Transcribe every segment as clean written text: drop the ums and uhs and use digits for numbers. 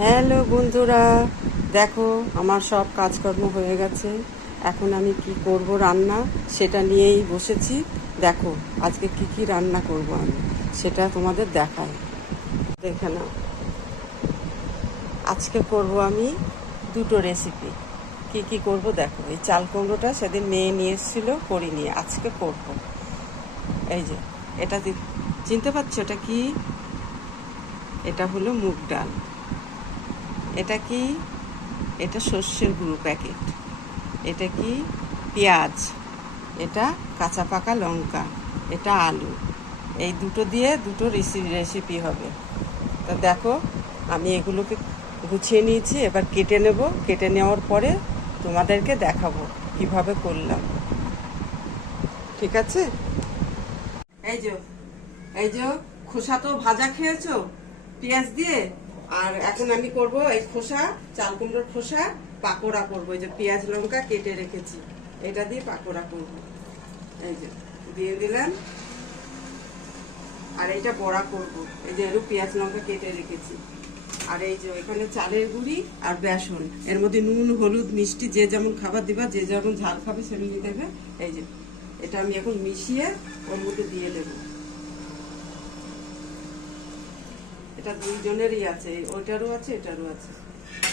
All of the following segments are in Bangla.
হ্যালো বন্ধুরা, দেখো আমার সব কাজকর্ম হয়ে গেছে। এখন আমি কি করব রান্না সেটা নিয়েই বসেছি। দেখো আজকে কি কি রান্না করব আমি সেটা তোমাদের দেখাই, দেখে নাও। আজকে করব আমি দুটো রেসিপি। কি কি করব দেখো। এই চাল কুমড়োটা সেদিন মেয়ে নিয়ে এসেছিলো, করিনি, আজকে করব। এই যে এটা চিনতে পারছো এটা কি? এটা হলো মুগ ডাল। এটা কি? এটা সর্ষের গুঁড়ো প্যাকেট। এটা কি? পেঁয়াজ। এটা কাঁচা পাকা লঙ্কা। এটা আলু। এই দুটো দিয়ে দুটো রেসিপি হবে। তা দেখো আমি এগুলোকে গুছিয়ে নিয়েছি, এবার কেটে নেব। কেটে নেওয়ার পরে তোমাদেরকে দেখাবো কিভাবে করলাম। ঠিক আছে? এই যে খোসা তো ভাজা খেয়েছো পেঁয়াজ দিয়ে। আর এখন আমি করব এই খোসা, চাল কুমড়োর খোসা পাকোড়া করবো। এই যে পেঁয়াজ লঙ্কা কেটে রেখেছি, এটা দিয়ে পাকোড়া করব। এই যে দিয়ে দিলাম। আর এইটা বড়া করব। এই যে এরও পেঁয়াজ লঙ্কা কেটে রেখেছি। আর এই যে এখানে চালের গুঁড়ি আর বেসন, এর মধ্যে নুন হলুদ মিষ্টি যে যেমন খাবার দিবা, যে যেমন ঝাল খাবে সেমনি দেবে। এই যে এটা আমি এখন মিশিয়ে ওর মধ্যে দিয়ে দেবো। এটা দুইজনেরই আছে, ওইটারও আছে এটারও আছে।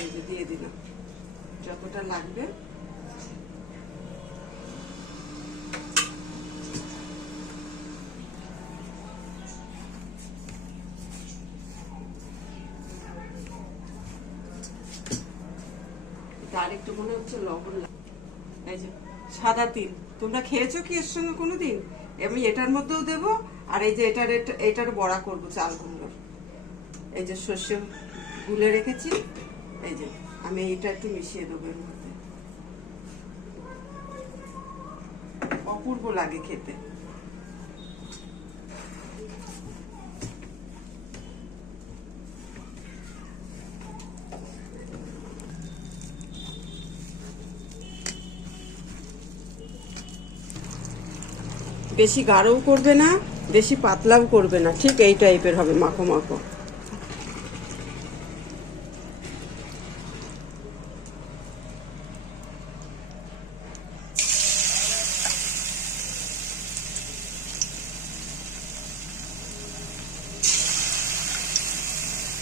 এই যে দিয়ে দিলাম যতটা লাগবে। আর একটু মনে হচ্ছে লবণ। এই যে সাদা তিল, তোমরা খেয়েছো কি এর সঙ্গে কোনোদিন? আমি এটার মধ্যেও দেবো। আর এই যে এটার বড়া করবো চাল কুমড়োর। এই যে সর্ষে গুলে রেখেছি, এই যে আমি এটা একটু মিশিয়ে দেবো এর মধ্যে। অপূর্ব লাগে খেতে। বেশি গাঢ়ও করবে না, বেশি পাতলাও করবে না, ঠিক এই টাইপের হবে, মাখো মাখো।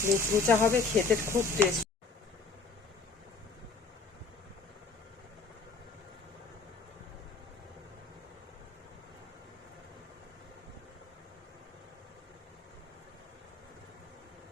মুচমুচা হবে, খেতে খুব টেস্ট।